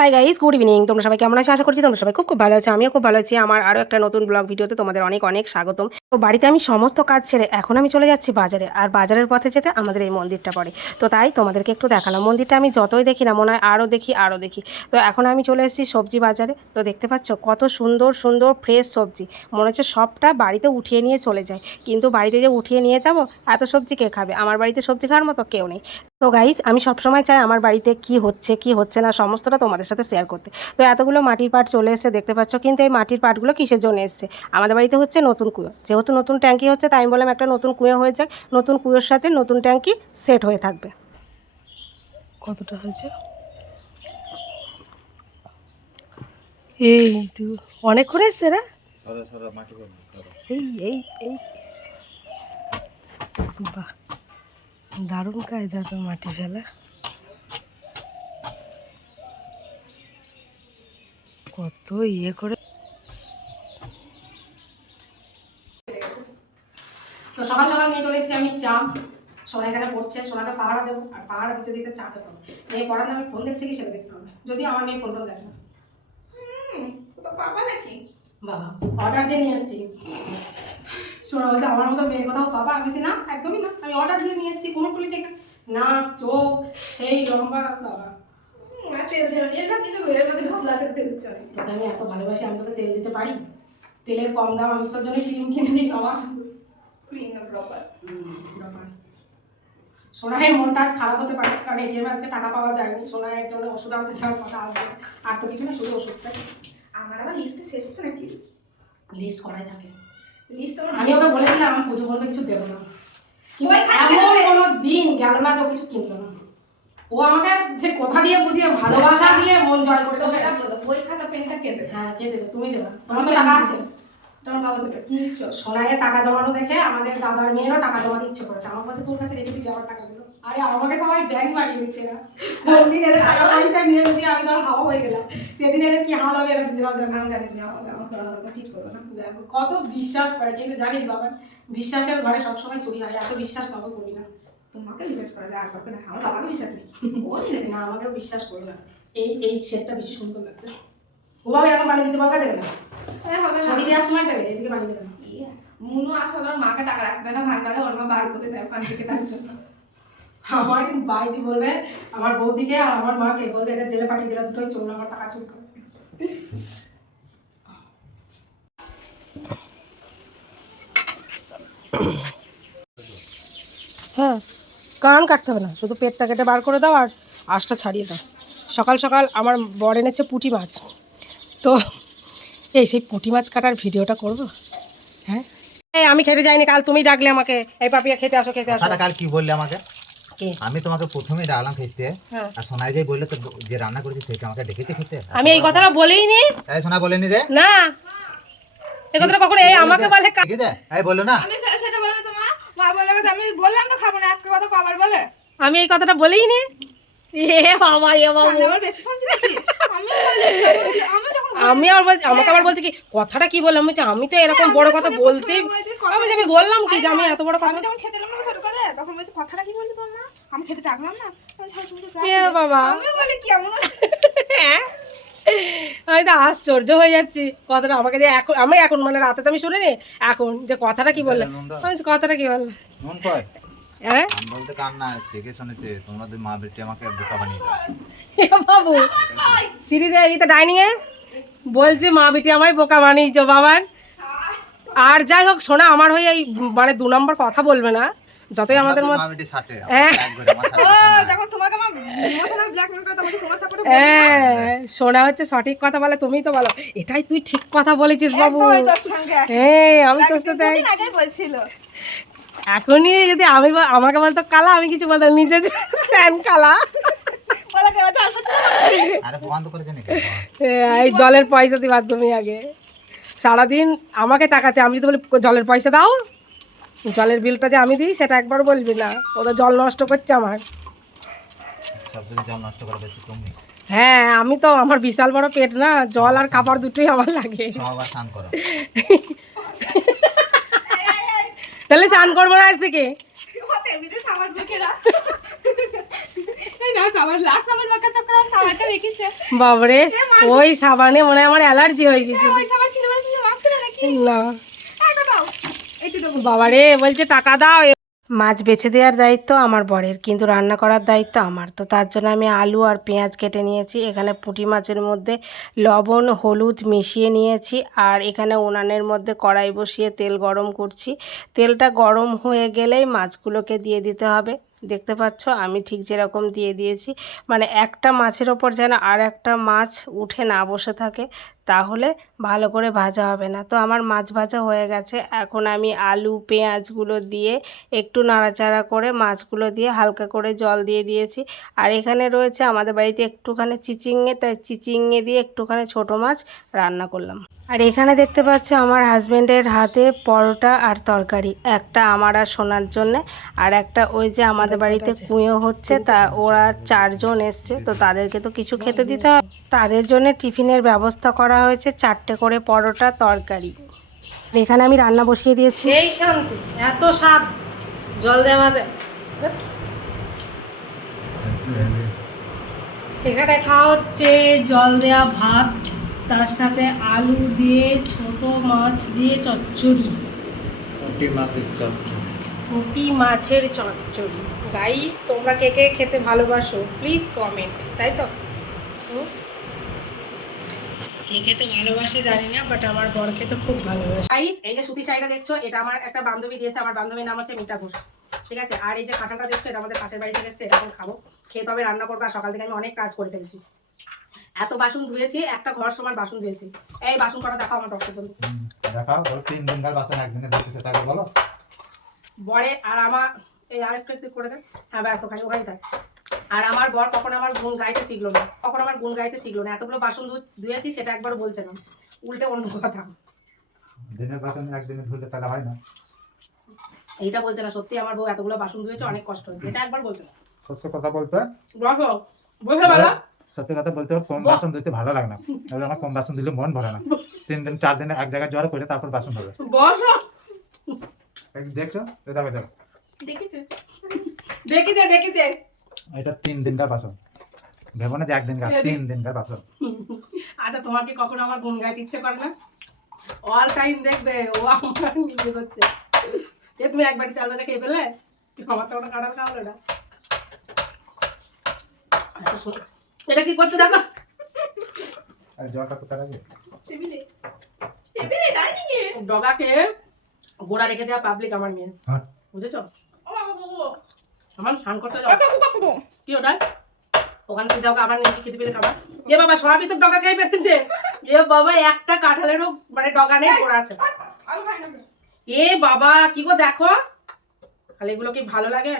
Hi guys good evening তোমরা সবাই কেমন আছো? আশা করছি তোমরা সবাই খুব খুব ভালো আছো, আমিও খুব ভালো আছি। আমার আরও একটা নতুন ব্লগ ভিডিওতে তোমাদের অনেক অনেক স্বাগতম। তো বাড়িতে আমি সমস্ত কাজ ছেড়ে এখন আমি চলে যাচ্ছি বাজারে, আর বাজারের পথে যেতে আমাদের এই মন্দিরটা পড়ে। তো তাই তোমাদেরকে একটু দেখালাম। মন্দিরটা আমি যতই দেখি না, মনে হয় আরও দেখি আরও দেখি। তো এখন আমি চলে এসেছি সবজি বাজারে। তো দেখতে পাচ্ছ কত সুন্দর সুন্দর ফ্রেশ সবজি। মনে হচ্ছে সবটা বাড়িতে উঠিয়ে নিয়ে চলে যায়। কিন্তু বাড়িতে যে উঠিয়ে নিয়ে যাব, এত সবজি কে খাবে? আমার বাড়িতে সবজি খাওয়ার মতো কেউ নেই। তো গাইজ আমি সবসময় চাই আমার বাড়িতে কি হচ্ছে কি হচ্ছে না সমস্তটা তোমাদের সাথে শেয়ার করতে। তো এতগুলো মাটির পাট চলে এসেছে দেখতে পাচ্ছ কিন্তু এই মাটির পাটগুলো কিসের জন্য এসছে? আমাদের বাড়িতে হচ্ছে নতুন কুয়ো। যেহেতু নতুন ট্যাঙ্কি হচ্ছে তাই আমি বললাম একটা নতুন কুয়ো হয়ে যাক। নতুন কুয়োর সাথে নতুন ট্যাঙ্কি সেট হয়ে থাকবে। কতটা হয়েছে? এই তো অনেক করে এসছে রে। এই এই এই। বাহ। দারুণ কায়দা তো মাটি ফেলা। কত ইয়ে করে তো সকাল সকাল নিয়ে চলে এসেছি আমি চা। সোনা এখানে পড়ছে সোনাকে পাহাড়া দেবো আর পাহারা দিতে দিতে চা হবে। মেয়ে পড়ার নামে ফোন দেখছে কি সেটা দেখতে হবে। যদি আমার মেয়ে ফোনটাও দেখে। না বাবা নাকি? বাবা অর্ডার দিয়ে নিয়ে এসেছি। শোনা বলছে আমার মতো মেয়ের কথাও বাবা আমি বলছি না একদমই না। আমি অর্ডার দিয়ে নিয়ে এসেছি কুমোরটুলি থেকে না। চোখ সেই লম্বা বাবা। তোকে আমি এত ভালোবাসি আমি তোকে তেল দিতে পারি? তেলের কম দাম আমি তোর জন্য ক্রিম কিনে দিই বাবা। আর প্রপার মনটা আজ খারাপ হতে পারে কারণ এটিএম আজকে টাকা পাওয়া যায়নি। সোনাইয়ের জন্য ওষুধ আনতে যাওয়ার কথা আসবে আর তো কিছু না শুধু ওষুধটা। আমার আবার লিস্টে শেষ হচ্ছে নাকি? লিস্ট করাই থাকে। আমি ওকে বলেছিলাম আমি পুজো বলতে কিছু দেবো না। এমন কোনো দিন গেল না যে কিছু কিনলো না। ও আমাকে যে কথা দিয়ে বুঝিয়ে ভালোবাসা দিয়ে মন জয় করে দেবে। বই খাতা পেনটা কে দেবে? হ্যাঁ কে দেবে? তুমি দেবে। তোমার তো টাকা আছে। তোমার বাবা দেবে। সোনাইয়ের টাকা জমানো দেখে আমাদের দাদার মেয়েরও টাকা জমাতে ইচ্ছে করেছে। আমার কাছে তোর কাছে রেখে দিবি আমার টাকাগুলো আরে আমাকে সবাই ব্যাংক বাড়িয়ে দিচ্ছে না। কোন দিন এদের টাকা পয়সা নিয়ে যদি আমি ধর হাওয়া হয়ে গেলাম সেদিন এদের কি হাল হবে এরা দুজন আমি জানি তুমি আমার আমার চিট করবে না। দেখো, কত বিশ্বাস করে কিন্তু জানিস বাবা বিশ্বাসের ঘরে সবসময় চুরি হয় এত বিশ্বাস কাউকে করি না। তোমাকে বিশ্বাস করা যায় আর কাউকে না আমার বাবাকে বিশ্বাস নেই। ও নেই না আমাকেও বিশ্বাস করি না। এই এই সেটটা বেশি সুন্দর লাগছে। ও বাবা এরকম বানিয়ে দিতে বলকা দেবে না হ্যাঁ হবে ছবি দেওয়ার সময় দেবে এদিকে বানিয়ে দেবে না। ইয়ে, মুনু আসলে ওর মাকে টাকা রাখবে না ভান্ডারে ওর মা বার করে দেয় ওখান থেকে তার জন্য। আমার বাইজি বলবে আমার বৌদিকে আর আমার মাকে বলবে এদের জেলে পাঠিয়ে দিলে দুটোই চলুন আমার টাকা চুরি করে হ্যাঁ কান কাটতে হবে না। শুধু পেটটা কেটে বার করে দাও আর আঁশটা ছাড়িয়ে দাও। সকাল সকাল আমার বর এনেছে পুঁটি মাছ। তো এই সেই পুঁটি মাছ কাটার ভিডিওটা করব? হ্যাঁ? এই আমি খেতে যাইনি কাল তুমি ডাকলে আমাকে। এই পাপিয়া খেতে আসো খেতে আসো। কাল কি বললে আমাকে? আমি তোমাকে প্রথমেই ডাকলাম খেতে হ্যাঁ। আর সোনাই যাই বললে তো যে রান্না করেছি সেটা আমাকে ডেকেছে খেতে? আমি এই কথাটা বলেই নি এই সোনা বলেনি রে। না। এই কথাটা কখনো এই আমাকে বলে কা- আছে। এই বলল না। আমি সেটা বলে তো মা মা বলে যে আমি বললাম তো খাব না একটা কথা কবার বলে। আমি এই কথাটা বলেই নি এ বাবা এ বাবা। আমার বেশি শুনছি নাকি? আমি বলি, আমি যখন আমি আর বলছি আমাকে আবার বলছে কি কথাটা কি বললাম? বলছি আমি তো এরকম বড় কথা বলতে আমি বললাম কি যে আমি এত বড় কথা যখন খেতে তখন বলছি কথাটা কি বললি তোর না আমি খেতে ডাকলাম না? এ বাবা। আমি বলি কি এমন হ্যাঁ। আমি তো আশ্চর্য হয়ে যাচ্ছি। কথাটা আমাকে যে এখন আমি এখন মানে রাতে তো আমি শুনে নি এখন যে কথাটা কি বললাম বলছি, কথাটা কি বললাম কয়? হ্যাঁ? বলতে শেখে শুনেছে? তোমরা দুই মা বেটি আমাকে বোকা বানিয়ে দাও। বাবু সিঁড়িতে এই তো ডাইনিং এ? বলছি মা বিটি আমায় বোকা বানিয়েছো বাবার। আর যাই হোক শোনা আমার হয়ে এই মানে দু নম্বর কথা বলবে না। যতই আমাদের সাটে হ্যাঁ। হ্যাঁ শোনা হচ্ছে সঠিক কথা বলে তুমিই তো বলো। এটাই তুই ঠিক কথা বলেছিস বাবু। হ্যাঁ আমি তোর সাথে বলছিল। এখনই যদি আমি আমাকে বলতো কালা আমি কিছু বলতাম নিজে যে স্যান কালা। তো। এই জলের পয়সা দিবার তুমি আগে। সারাদিন আমাকে টাকা চাই আমি যদি বলি জলের পয়সা দাও জলের বিলটা যে আমি দিই সেটা একবার বলবি না। ওটা জল নষ্ট করছে আমার। সব যদি জল নষ্ট করে বেশি তুমি হ্যাঁ আমি তো আমার বিশাল বড় পেট না জল আর খাবার দুটোই আমার লাগে। তাহলে স্নান করব না আজ থেকে? বাবরে ওই সাবানে মনে হয় আমার অ্যালার্জি হয়ে গেছে। না এটা দাও এইটা দেবো বাবারে বলছে টাকা দাও। মাছ বেছে দেওয়ার দায়িত্ব আমার বরের, কিন্তু রান্না করার দায়িত্ব আমার। তো তার জন্য আমি আলু আর পেঁয়াজ কেটে নিয়েছি। এখানে পুঁটি মাছের মধ্যে লবণ, হলুদ মিশিয়ে নিয়েছি। আর এখানে উনানের মধ্যে কড়াই বসিয়ে তেল গরম করছি। তেলটা গরম হয়ে গেলেই মাছগুলোকে দিয়ে দিতে হবে। দেখতে পাচ্ছ, আমি ঠিক যেরকম দিয়ে দিয়েছি। মানে একটা মাছের ওপর যেন আর একটা মাছ উঠে না বসে থাকে। তাহলে ভালো করে ভাজা হবে না। তো আমার মাছ ভাজা হয়ে গেছে। এখন আমি আলু, পেঁয়াজগুলো দিয়ে একটু নাড়াচাড়া করে মাছগুলো দিয়ে হালকা করে জল দিয়ে দিয়েছি। আর এখানে রয়েছে আমাদের বাড়িতে একটুখানি চিচিঙে, তাই চিচিঙে দিয়ে একটুখানি ছোট মাছ রান্না করলাম। আর এখানে দেখতে পাচ্ছ আমার হাজব্যান্ডের হাতে পরোটা আর তরকারি। একটা আমার আর সোনার জন্যে আর একটা ওই যে আমাদের বাড়িতে কুঁয়ো হচ্ছে, তা ওরা চারজন এসছে, তো তাদেরকে তো কিছু খেতে দিতে হবে। তাদের জন্য টিফিনের ব্যবস্থা করা হয়েছে, চারটে করে পরোটা, তরকারি। এখানে আমি রান্না বসিয়ে দিয়েছি। এই শান্তি, এত স্বাদ। জল দেওয়া এখানে খাওয়া হচ্ছে জল দেওয়া ভাত। তার সাথে আলু দিয়ে ছোট মাছ দিয়ে চচ্চড়ি। পুঁটি মাছের চচ্চড়ি। পুঁটি মাছের চচ্চড়ি। গাইস তোমরা কে কে খেতে ভালোবাসো প্লিজ কমেন্ট তাই তো? কে খেতে ভালোবাসে জানি না বাট আমার বর খেতে খুব ভালোবাসে। গাইস এই যে সুতি শাড়িটা দেখছ এটা আমার একটা বান্ধবী দিয়েছে আমার বান্ধবীর নাম হচ্ছে মিতা ঘোষ। ঠিক আছে? আর এই যে কাঁঠালটা দেখছ এটা আমাদের পাশের বাড়ি থেকে এসছে এটা খাব। খেয়ে তবে রান্না করব আর সকাল থেকে আমি অনেক কাজ করে ফেলেছি। এত বাসন ধুয়েছি একটা ঘর সমান বাসন ধুয়েছি। এই বাসন করা দেখাও আমার দর্শক বন্ধু দেখাও ওর তিন দিনকার বাসন একদিনে দিচ্ছে সেটাকে বলো। বরে আর আমার এই আরেকটু একটু করে দেন হ্যাঁ ব্যাস ওখানে ওখানে থাক। আর আমার বর কখন আমার গুণ গাইতে শিখলো না। কখন আমার গুণ গাইতে শিখলো না। এতগুলো বাসন ধুয়েছি সেটা একবার বলছে না। উল্টে অন্য কথা। দিনের বাসন একদিনে ধুলে তাহলে হয় না। এইটা বলছে না সত্যি আমার বউ এতগুলো বাসন ধুয়েছে অনেক কষ্ট হয়েছে। এটা একবার বলছে না। সত্য কথা বলতে? বসো বসে বলো সত্যি কথা বলতে ওর কম বাসন ধুতে ভালো লাগে না। এবার আমার কম বাসন দিলে মন ভরে না। তিন দিন চার দিনে এক জায়গায় জ্বর করে তারপর বাসন ধরে দেখছ? দেখো দেখো। দেখেছে? এটা তিন দিনকার বাসন। ভেবো না যে একদিনকার তিন দিনকার বাসন। আচ্ছা তোমার কি কখনো আমার গুণ গাইতে ইচ্ছে করে না? অল টাইম দেখবে ও আমার নিজে করছে এ তুমি একবারই চাল বাজা খেয়ে ফেলে আমার তো ওটা কাটার খাওয়ালো না। সুন্দর। কি করতে দেখো? আর জ্বরটা কোথায় লাগে টেবিলে। টেবিলে ডাইনিং এ। ডগাকে গোড়া রেখে দেওয়া পাবলিক আমার মেয়ে। হ্যাঁ। বুঝেছ? ও বাবা বাবা আমার স্নান করতে যাও। কাকু কাকু কি ওটা? ওখানে কি দাও আবার নিয়ে খেতে পেলে খাবার। এ বাবা সবই তো ডগা খেয়ে ফেলেছে। এ বাবা একটা কাঁঠালেরও মানে ডগা নেই গোড়া আছে। আলু খাই না। এ বাবা কি গো দেখো? খালি এগুলো কি ভালো লাগে?